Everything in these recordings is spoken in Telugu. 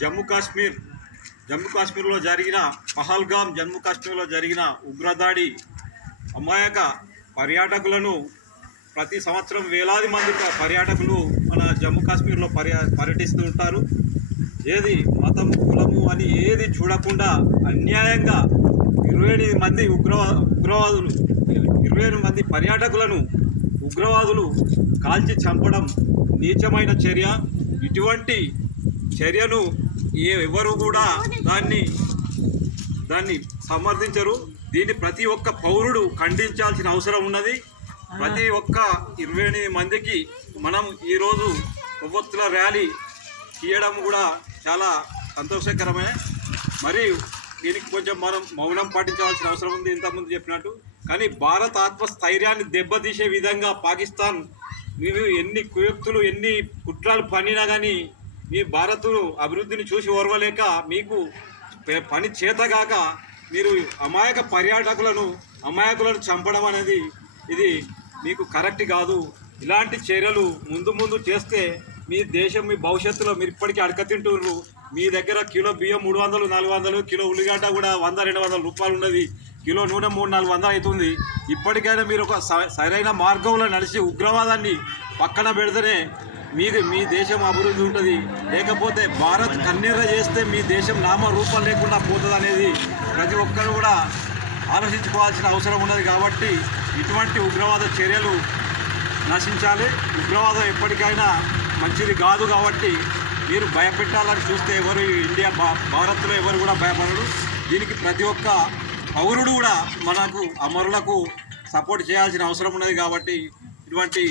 జమ్మూ కాశ్మీర్ జమ్మూ కాశ్మీర్లో జరిగిన పహల్గామ్ జమ్మూ కాశ్మీర్లో జరిగిన ఉగ్రదాడి అమాయక పర్యాటకులను ప్రతి సంవత్సరం వేలాది మంది పర్యాటకులు మన జమ్మూ కాశ్మీర్లో పర్యా పర్యటిస్తూ ఉంటారు. ఏది మతం కులము అని ఏది చూడకుండా అన్యాయంగా ఇరవై ఎనిమిది మంది ఉగ్రవా ఉగ్రవాదులు ఇరవై ఎనిమిది మంది పర్యాటకులను ఉగ్రవాదులు కాల్చి చంపడం నీచమైన చర్య. ఇటువంటి చర్యను ఏ ఎవరు కూడా దాన్ని దాన్ని సమర్థించరు. దీన్ని ప్రతి ఒక్క పౌరుడు ఖండించాల్సిన అవసరం ఉన్నది. ప్రతి ఒక్క ఇరవై ఎనిమిది మందికి మనం ఈరోజు కొవ్వొత్తుల ర్యాలీ తీయడం కూడా చాలా సంతోషకరమే. మరియు దీనికి కొంచెం మనం మౌనం పాటించాల్సిన అవసరం ఉంది ఇంతకుముందు చెప్పినట్టు. కానీ భారత ఆత్మస్థైర్యాన్ని దెబ్బతీసే విధంగా పాకిస్తాన్ మీరు ఎన్ని కుయుక్తులు ఎన్ని కుట్రాలు పన్నినా కానీ మీ భారత్ అభివృద్ధిని చూసి ఓర్వలేక మీకు పని చేతగాక మీరు అమాయక పర్యాటకులను అమాయకులను చంపడం అనేది ఇది మీకు కరెక్ట్ కాదు. ఇలాంటి చర్యలు ముందు ముందు చేస్తే మీ దేశం మీ భవిష్యత్తులో మీరు ఇప్పటికీ అడకతింటున్నారు. మీ దగ్గర కిలో బియ్యం మూడు వందలు నాలుగు వందలు కిలో ఉల్లిగడ్డ కూడా వంద రెండు వందల రూపాయలు ఉన్నది. కిలో నూనె మూడు నాలుగు వందలు అవుతుంది. ఇప్పటికైనా మీరు ఒక స- సరైన మార్గంలో నడిచి ఉగ్రవాదాన్ని పక్కన పెడితేనే మీది మీ దేశం అభివృద్ధి ఉంటుంది. లేకపోతే భారత్ కన్నీర చేస్తే మీ దేశం నామ రూపం లేకుండా పోతుంది అనేది ప్రతి ఒక్కరు కూడా ఆలోచించుకోవాల్సిన అవసరం ఉన్నది కాబట్టి ఇటువంటి ఉగ్రవాద చర్యలు నశించాలి. ఉగ్రవాదం ఎప్పటికైనా మంచిది కాదు కాబట్టి మీరు భయపెట్టాలని చూస్తే ఎవరు ఇండియా భా భారత్లో ఎవరు కూడా భయపడరు. దీనికి ప్రతి ఒక్క పౌరుడు కూడా మనకు అమరులకు సపోర్ట్ చేయాల్సిన అవసరం ఉన్నది కాబట్టి ఇటువంటి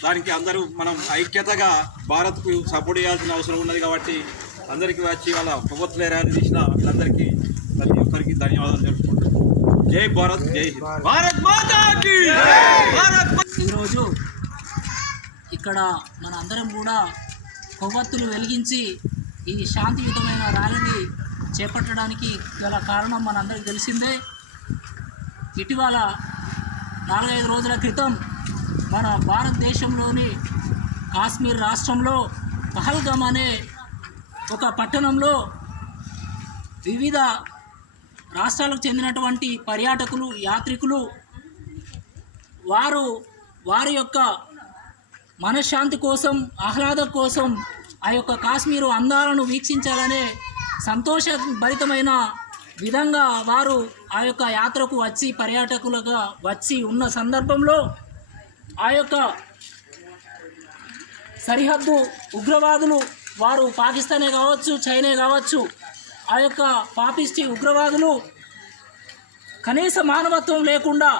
దానికి అందరూ మనం ఐక్యతగా భారత్కు సపోర్ట్ చేయాల్సిన అవసరం ఉన్నది కాబట్టి అందరికీ వచ్చి వాళ్ళ ప్రభుత్వ ర్యాలీ తీసిన వీళ్ళందరికీ ప్రతి ఒక్కరికి ధన్యవాదాలు తెలుపుకుంటున్నాను జై భారత్ జై భారత్ మాతాకి! భారత్ ఈరోజు ఇక్కడ మన అందరం కూడా కొవ్వొత్తులు వెలిగించి ఈ శాంతియుతమైన ర్యాలీని చేపట్టడానికి గల కారణం మనందరికీ తెలిసిందే. ఇటీవల నాలుగైదు రోజుల క్రితం మన భారతదేశంలోని కాశ్మీర్ రాష్ట్రంలో పహల్గమ్ అనే ఒక పట్టణంలో వివిధ రాష్ట్రాలకు చెందినటువంటి పర్యాటకులు యాత్రికులు వారు వారి యొక్క మనశ్శాంతి కోసం ఆహ్లాదం కోసం ఆ యొక్క కాశ్మీరు అందాలను వీక్షించాలనే సంతోషభరితమైన విధంగా వారు ఆ యొక్క యాత్రకు వచ్చి పర్యాటకులుగా వచ్చి ఉన్న సందర్భంలో ఆ యొక్క సరిహద్దు ఉగ్రవాదులు వారు పాకిస్తానే కావచ్చు చైనే కావచ్చు ఆ యొక్క పాపిస్టి ఉగ్రవాదులు కనీస మానవత్వం లేకుండా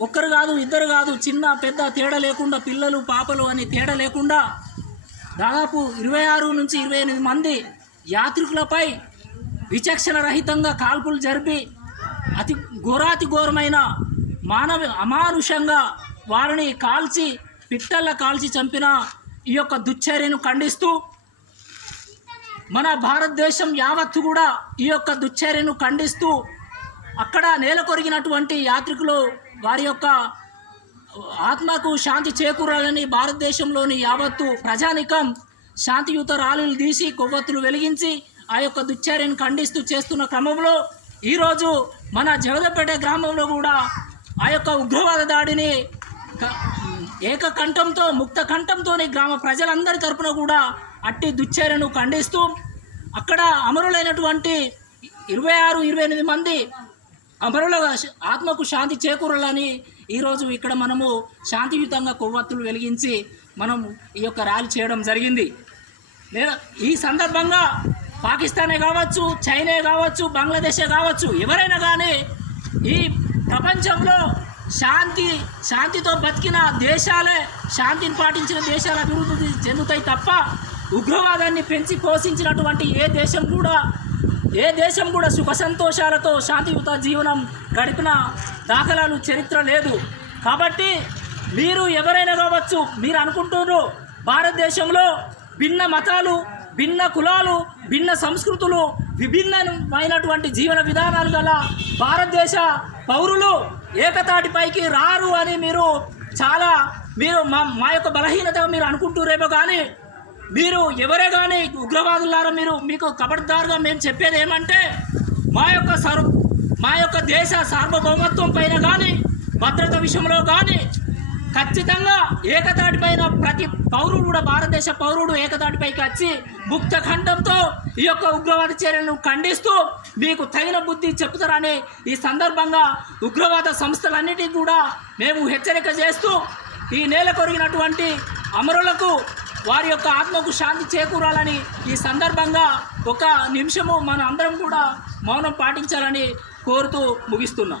ఒక్కరు కాదు ఇద్దరు కాదు చిన్న పెద్ద తేడా లేకుండా పిల్లలు పాపలు అని తేడా లేకుండా దాదాపు ఇరవై ఆరు నుంచి ఇరవై ఎనిమిది మంది యాత్రికులపై విచక్షణ రహితంగా కాల్పులు జరిపి అతి ఘోరాతి ఘోరమైన మానవ అమానుషంగా వారిని కాల్చి పిట్టల్లా కాల్చి చంపిన ఈ యొక్క దుశ్చర్యను ఖండిస్తూ మన భారతదేశం యావత్తు కూడా ఈ యొక్క దుశ్చర్యను ఖండిస్తూ అక్కడ నేల కొరిగినటువంటి యాత్రికులు వారి యొక్క ఆత్మకు శాంతి చేకూరాలని భారతదేశంలోని యావత్తు ప్రజానికం శాంతియుత ర్యాలీలు తీసి కొవ్వొత్తులు వెలిగించి ఆ యొక్క దుశ్చర్యను ఖండిస్తూ చేస్తున్న క్రమంలో ఈరోజు మన జగదపేట గ్రామంలో కూడా ఆ యొక్క ఉగ్రవాద దాడిని ఏకకంఠంతో ముక్త కంఠంతోని గ్రామ ప్రజలందరి తరపున కూడా అట్టి దుశ్చర్యను ఖండిస్తూ అక్కడ అమరులైనటువంటి ఇరవై ఆరు ఇరవై ఎనిమిది మంది అమరుల ఆత్మకు శాంతి చేకూరాలని ఈరోజు ఇక్కడ మనము శాంతియుతంగా కొవ్వొత్తులు వెలిగించి మనం ఈ యొక్క ర్యాలీ చేయడం జరిగింది. లేదా ఈ సందర్భంగా పాకిస్తానే కావచ్చు చైనా కావచ్చు బంగ్లాదేశే కావచ్చు ఎవరైనా కానీ ఈ ప్రపంచంలో శాంతి శాంతితో బతికిన దేశాలే శాంతిని పాటించిన దేశాలు అభివృద్ధి చెందుతాయి తప్ప ఉగ్రవాదాన్ని పెంచి పోషించినటువంటి ఏ దేశం కూడా ఏ దేశం కూడా సుఖ సంతోషాలతో శాంతియుత జీవనం గడిపిన దాఖలాలు చరిత్ర లేదు. కాబట్టి మీరు ఎవరైనా కావచ్చు మీరు అనుకుంటున్నారు భారతదేశంలో భిన్న మతాలు భిన్న కులాలు భిన్న సంస్కృతులు విభిన్నమైనటువంటి జీవన విధానాలు గల భారతదేశ పౌరులు ఏకతాటిపైకి రారు అని మీరు చాలా మీరు మా మా యొక్క బలహీనత మీరు అనుకుంటురేమో కానీ మీరు ఎవరే కానీ ఉగ్రవాదులారా మీరు మీకు కబడ్దారుగా మేము చెప్పేది ఏమంటే మా యొక్క సర్ మా యొక్క దేశ సార్వభౌమత్వం పైన కానీ భద్రత విషయంలో కానీ ఖచ్చితంగా ఏకతాటిపైన ప్రతి పౌరుడు కూడా భారతదేశ పౌరుడు ఏకతాటిపైకి వచ్చి ముక్త ఖండంతో ఈ యొక్క ఉగ్రవాద చర్యలను ఖండిస్తూ మీకు తగిన బుద్ధి చెప్తారని ఈ సందర్భంగా ఉగ్రవాద సంస్థలన్నిటికీ కూడా మేము హెచ్చరిక చేస్తూ ఈ నేల కొరిగినటువంటి అమరులకు వారి యొక్క ఆత్మకు శాంతి చేకూరాలని ఈ సందర్భంగా ఒక నిమిషము మన అందరం కూడా మౌనం పాటించాలని కోరుతూ ముగిస్తున్నాం.